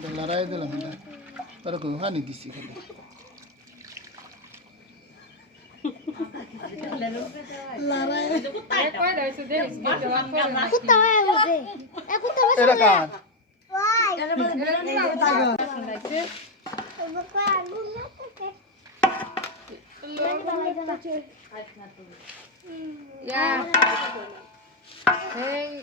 dalam raya dalam mana baru kau hani di sini kan, kan. Ya. Hei.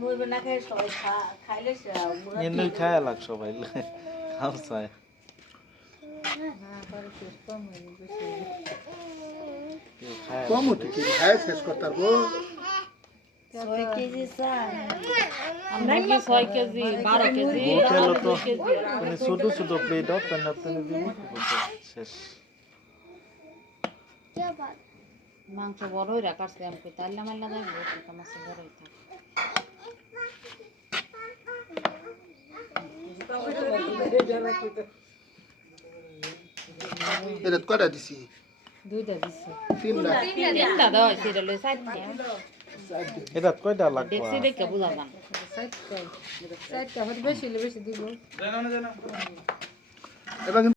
মুরগি না খাই সবাই খাইলে এমনি খায় লাগ সবাই খাও চায় কম উঠে কি খায় শেষ করতে পারবো ছোট ছোট প্লেট শেষ মাংস বড়ই রাখার তাল্লা মাল্লা দেয় মাংস বড়ই থাকে এটা কটা দিছি দুইটা দিছি তিনটা তিনটা দাও এটা লই সাইডটা এটা কয়টা লাগবে দেখছি দেখে বুঝা না সাইডটা সাইডটা হতে বেশি বেশি দিব জানো না জানো